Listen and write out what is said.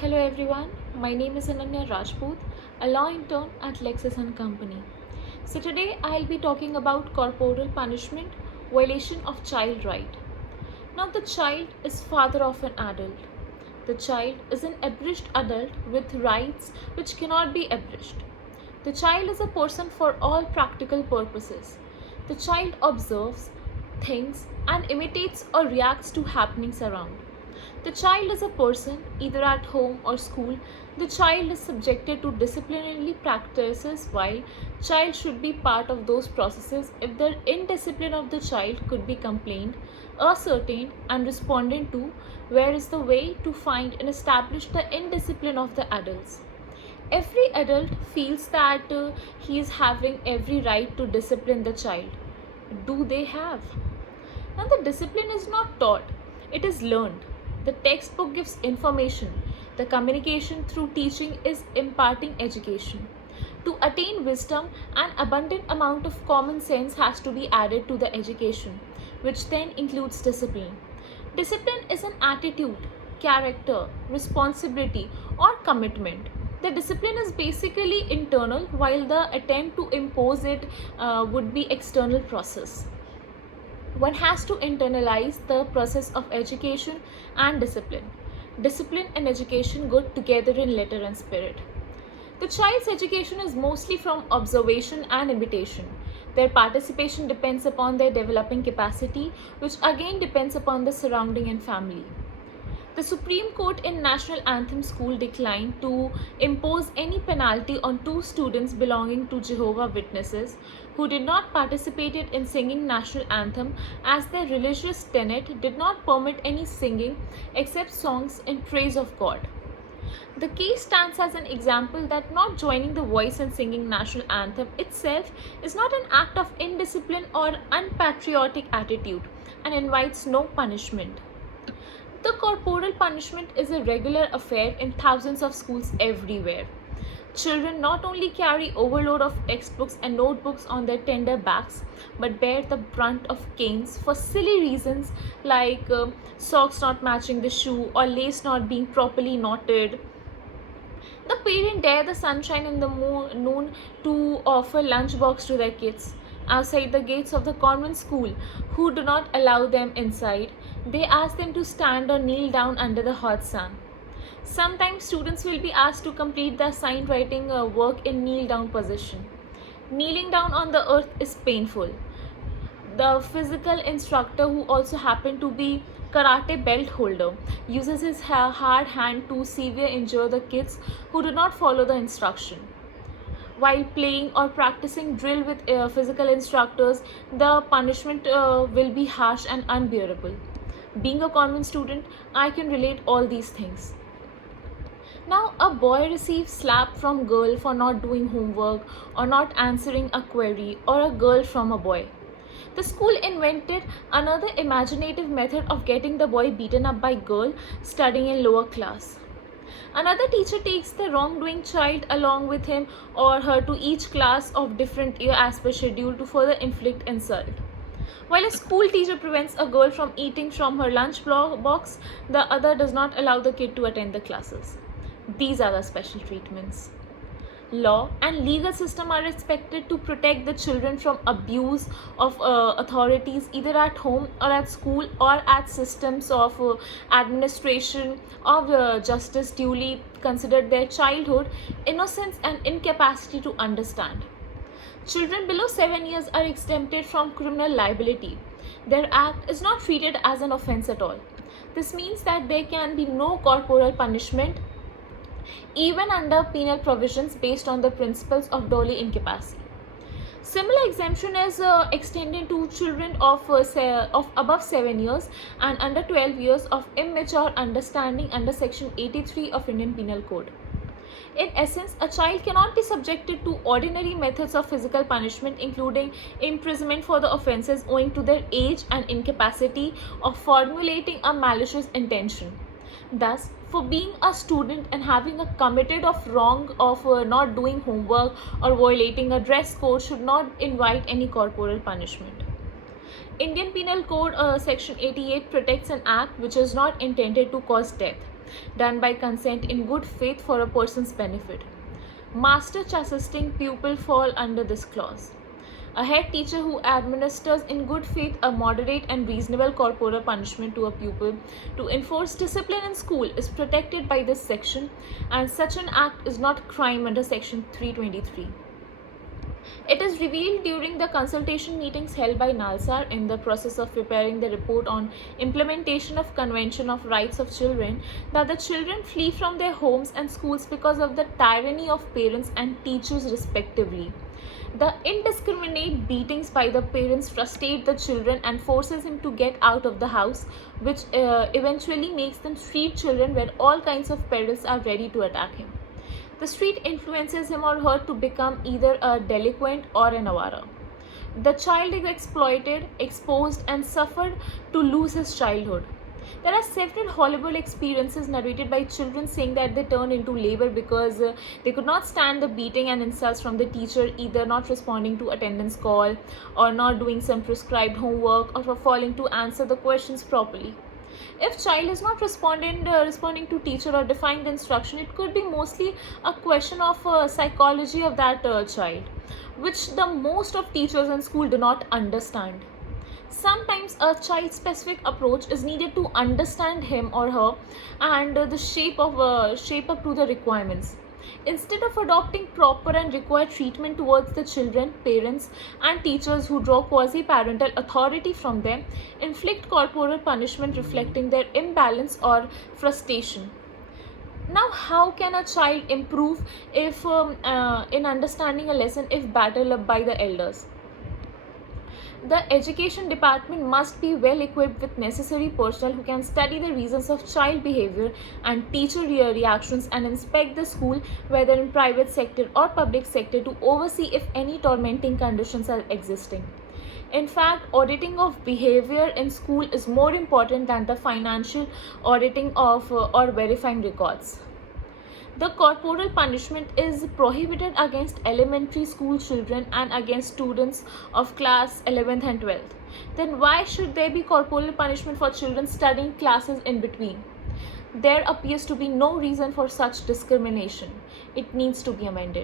Hello everyone, my name is Ananya Rajput, a law intern at Lexis and Company. So today I'll be talking about corporal punishment, violation of child right. Now the child is father of an adult. The child is an abridged adult with rights which cannot be abridged. The child is a person for all practical purposes. The child observes, thinks, and imitates or reacts to happenings around. The child is a person, either at home or school. The child is subjected to disciplinary practices while child should be part of those processes if the indiscipline of the child could be complained, ascertained and responded to, where is the way to find and establish the indiscipline of the adults. Every adult feels that he is having every right to discipline the child. Do they have? Now, the discipline is not taught, it is learned. The textbook gives information. The communication through teaching is imparting education. To attain wisdom, an abundant amount of common sense has to be added to the education, which then includes discipline. Discipline is an attitude, character, responsibility, or commitment. The discipline is basically internal, while the attempt to impose it would be external process. One has to internalize the process of education and discipline. Discipline and education go together in letter and spirit. The child's education is mostly from observation and imitation. Their participation depends upon their developing capacity, which again depends upon the surrounding and family. The Supreme Court in National Anthem School declined to impose any penalty on two students belonging to Jehovah's Witnesses who did not participate in singing National Anthem, as their religious tenet did not permit any singing except songs in praise of God. The case stands as an example that not joining the voice and singing National Anthem itself is not an act of indiscipline or unpatriotic attitude and invites no punishment. The corporal punishment is a regular affair in thousands of schools everywhere. Children not only carry overload of textbooks and notebooks on their tender backs, but bear the brunt of canes for silly reasons like socks not matching the shoe or lace not being properly knotted. The parents dare the sunshine in the noon to offer lunchbox to their kids outside the gates of the convent school who do not allow them inside. They ask them to stand or kneel down under the hot sun. Sometimes students will be asked to complete the assigned writing work in kneel down position. Kneeling down on the earth is painful. The physical instructor, who also happened to be karate belt holder, uses his hard hand to severely injure the kids who do not follow the instruction. While playing or practicing drill with physical instructors, the punishment will be harsh and unbearable. Being a convent student, I can relate all these things. Now, a boy receives slap from girl for not doing homework or not answering a query, or a girl from a boy. The school invented another imaginative method of getting the boy beaten up by girl studying in lower class. Another teacher takes the wrongdoing child along with him or her to each class of different year as per schedule to further inflict insult. While a school teacher prevents a girl from eating from her lunch box, the other does not allow the kid to attend the classes. These are the special treatments. Law and legal system are expected to protect the children from abuse of authorities either at home or at school or at systems of administration of justice duly considered their childhood, innocence and incapacity to understand. Children below 7 years are exempted from criminal liability. Their act is not treated as an offense at all. This means that there can be no corporal punishment even under penal provisions based on the principles of doli incapacity. Similar exemption is extended to children of above 7 years and under 12 years of immature understanding under section 83 of Indian Penal Code. In essence, a child cannot be subjected to ordinary methods of physical punishment, including imprisonment for the offences owing to their age and incapacity of formulating a malicious intention. Thus, for being a student and having a committed of wrong of not doing homework or violating a dress code should not invite any corporal punishment. Indian Penal Code section 88 protects an act which is not intended to cause death. done by consent in good faith for a person's benefit. Master assisting pupil fall under this clause. A head teacher who administers in good faith a moderate and reasonable corporal punishment to a pupil to enforce discipline in school is protected by this section, and such an act is not crime under section 323. It is revealed during the consultation meetings held by NALSAR in the process of preparing the report on implementation of Convention of Rights of Children that the children flee from their homes and schools because of the tyranny of parents and teachers respectively. The indiscriminate beatings by the parents frustrate the children and forces him to get out of the house, which eventually makes them street children where all kinds of perils are ready to attack him. The street influences him or her to become either a delinquent or an avara. The child is exploited, exposed, and suffered to lose his childhood. There are several horrible experiences narrated by children saying that they turned into labor because they could not stand the beating and insults from the teacher, either not responding to attendance call or not doing some prescribed homework or for failing to answer the questions properly. If child is not responding to teacher or defying the instruction, it could be mostly a question of psychology of that child, which the most of teachers in school do not understand. Sometimes a child specific approach is needed to understand him or her and the shape up to the requirements. Instead of adopting proper and required treatment towards the children, parents, and teachers who draw quasi parental authority from them, inflict corporal punishment reflecting their imbalance or frustration. Now, how can a child improve if in understanding a lesson if battled up by the elders? The education department must be well equipped with necessary personnel who can study the reasons of child behavior and teacher reactions and inspect the school, whether in private sector or public sector, to oversee if any tormenting conditions are existing. In fact, auditing of behavior in school is more important than the financial auditing of or verifying records. The corporal punishment is prohibited against elementary school children and against students of class 11th and 12th. Then why should there be corporal punishment for children studying classes in between? There appears to be no reason for such discrimination. It needs to be amended.